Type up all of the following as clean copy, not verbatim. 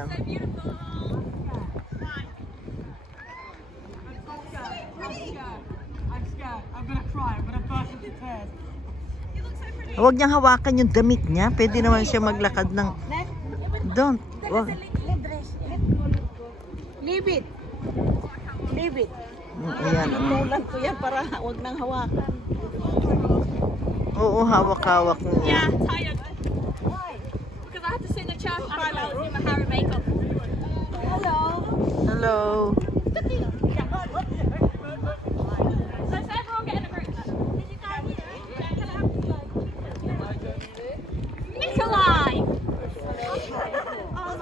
So beautiful. I'm scared. I'm gonna cry. I'm gonna burst into tears. You look so pretty. Huwag niyang hawakan yung damit niya. Pwede naman siya maglakad ng... Don't. Wag. Leave it. Leave it. Ayan. Tulan ko yan para huwag nang hawakan. Oo, hawak-hawak Yeah, niya. tired. Why? Because I had to sit in a chair for 5 hours doing my hair and makeup. Hello. Hello. Let's everyone get in a group. Did you guys hear it? Can I have Nikolai! Oh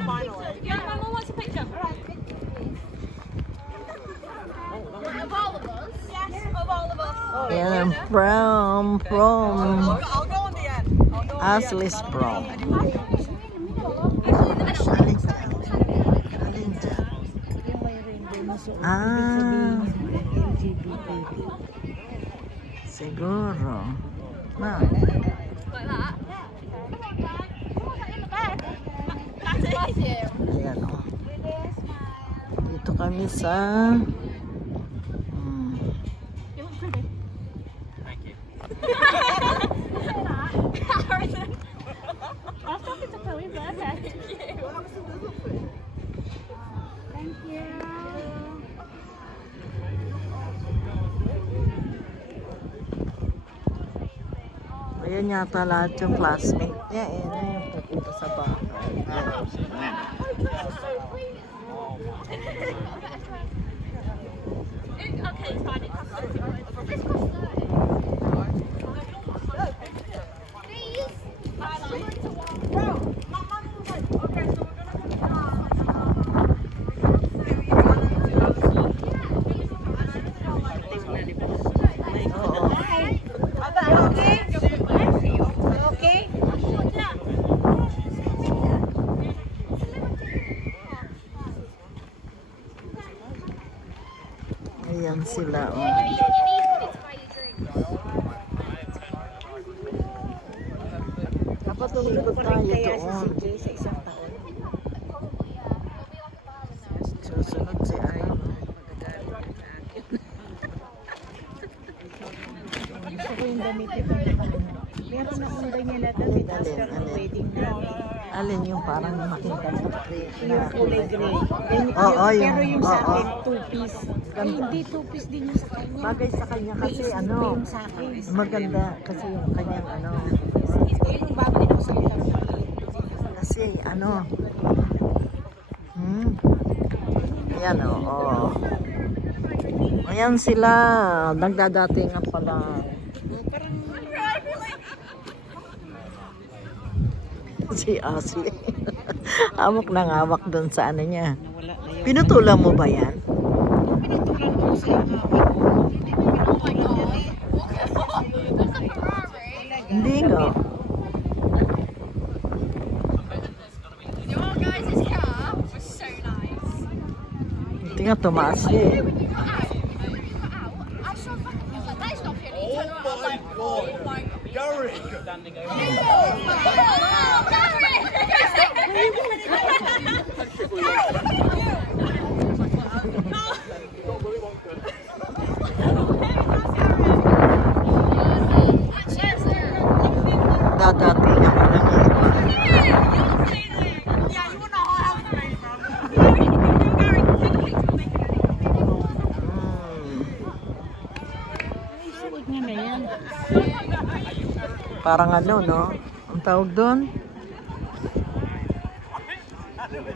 my god. Yeah, my mum wants a picture. Of all of us? Yes, of all of us. Ayan, from I'll go on the end. Ashley's prom. Ah. Siguro. Na. Like that. That's it. Ayan o. Dito kami sa... Harrison. I was talking to Chloe, but okay. Thank you. Ayan yata lahat yung classmate niya. Ayan yung pupunta sa bahay. Okay, it's fine. It costs 30 quid. Ayan sila. Oh. Dapat tumikot tayo doon. Sa isang taon. Susunod si ano. Gusto ko yung damit ito. Meron akong ganyan na damit after ng wedding namin. Alin yung parang makita sa Yung kulay gray. Oo, Pero yung sa oo. akin, two-piece. Eh, hindi two-piece din yung sa kanya. Bagay sa kanya kasi May ano. yung sa akin. Maganda kasi yung kanyang ano. Yung bago ko sa akin. Kasi ano. Ayan o. Oh. Ayan sila. Nagdadatingan pala. Si Ashley. Hawak ng hawak doon sa ano niya. Nawala na yun. Pinutulan mo ba yan? Pinutulan ko sa iyo. Hindi nga. You all guys, this car was so nice. Hindi nga tumaas siya eh. I saw fucking was like, that is not Peony. Turn around, I was like, oh my god. Gary! Dadatingan mo lang yung iba. Suot niya na yan. Parang ano, no? Ang tawag doon?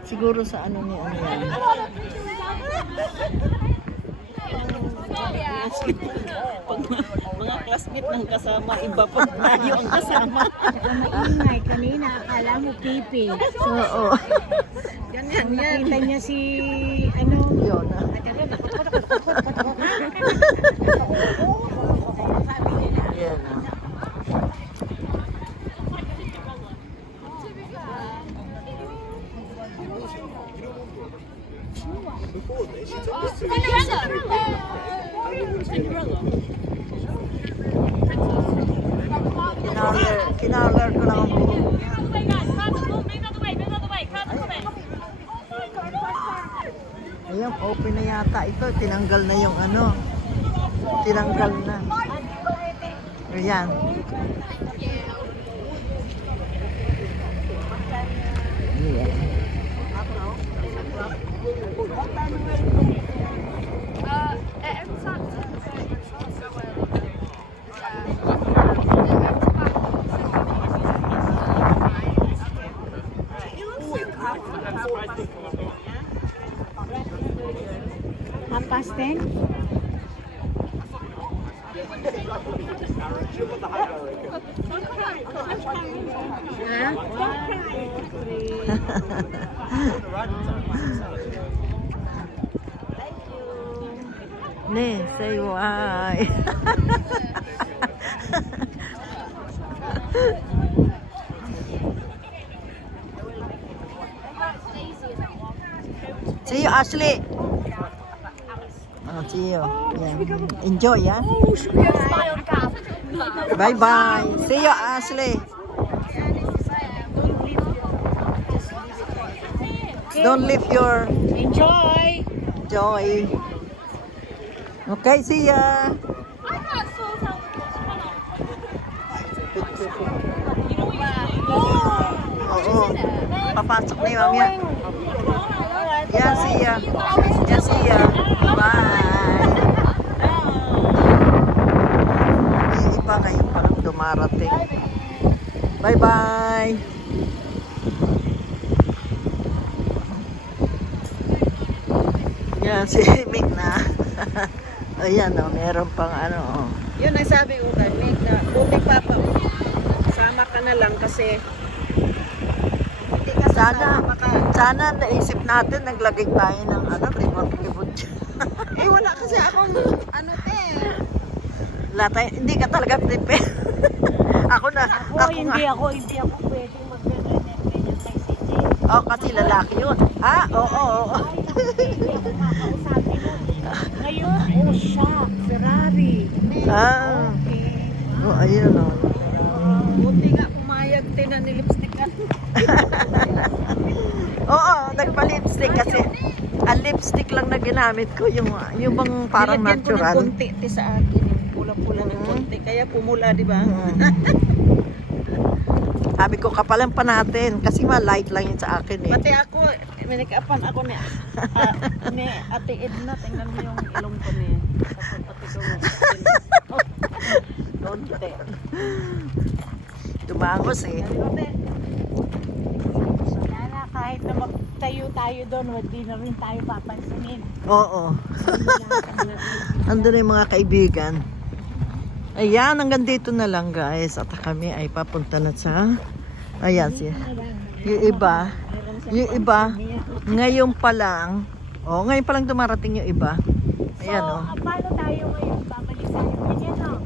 Siguro sa ano ni ano yan. Pag mga classmate ng kasama, iba pa tayo ang kasama. Maingay kanina, akala mo pipi. Oo. Ganyan yan. Nakita niya si, ano, Yun. Yan. Cinderella. Kinarga color ko lang ang buhok. Move out the way, guys. Cars, move out the way, move out the way. Cars are coming. Ayan, open na yata ito. Tinanggal na yung ano. Tinanggal na. Ayan. Yeah. Every time. Half past 10? Ha? Ne, say why. See you, Ashley. Oh, see you. Yeah. Enjoy, yeah? Bye-bye. See you, Ashley. Don't leave your Enjoy! joy. Okay, see ya. I can't sort out the Oo. Papasok na yung mamaya. Yeah, see ya. Yeah, see ya. Bye. Yung iba ngayon parang dumarating. Bye-bye. Yan, si Mick na. Ayan o, meron pang ano. Oh. Yun ang sabi ko kay Nick na buti papa, sama ka na lang kasi hindi ka Sana, sasama ka. sana naisip natin naglagay tayo ng ano, remote. Eh wala kasi akong ano Hindi ka talaga prepare. ako na. hindi nga. ako pwedeng magre-renet ganyan kay CJ. Oh, kasi lalaki yun. Ah, oo. Ngayon, oh shock, Ferrari. Ah. Okay. Oh, ayun o. Buti nga pumayag din na nilipstickan. Oo, nagpa-lipstick kasi. Ang lipstick lang na ginamit ko, yung bang parang Nilagyan ko ng natural. konti ti sa akin. Pula-pula ng konti. Kaya pumula, di ba? Sabi ko, kapalan pa natin. Kasi light lang yun sa akin eh. Pati ako, minikapan ako ni Ate Edna. Tingnan mo yung ilong ko ni. Pati ko. Konti. Tumangos eh. Sana kahit na magtayo tayo doon, hindi na rin tayo papansinin. Oo. Andun na yung mga kaibigan. Ayan, hanggang dito na lang guys. At kami ay papunta na sa... Ayan siya. Yung iba, ngayon pa lang. Oh, ngayon pa lang dumarating yung iba. Ayan oh. Paano tayo ngayon? Babalik tayo ganyan, no?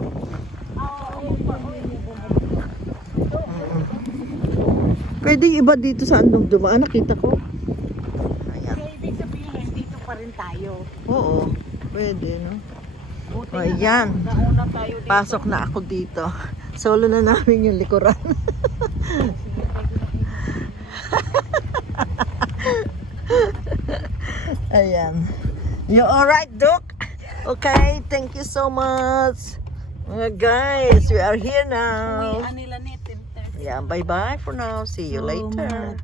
Pwede iba dito sa andong dumaan. Nakita ko. Ayan. Kaya ibig sabihin, dito pa rin tayo. Oo. Pwede, no? Buti O, ayan. nauna tayo dito. Pasok na ako dito. Solo na namin yung likuran. Ayan. You alright, Duke? Okay, thank you so much. Mga guys, we are here now. Uwian nila ni Tinter. Yeah, bye-bye for now. See you later.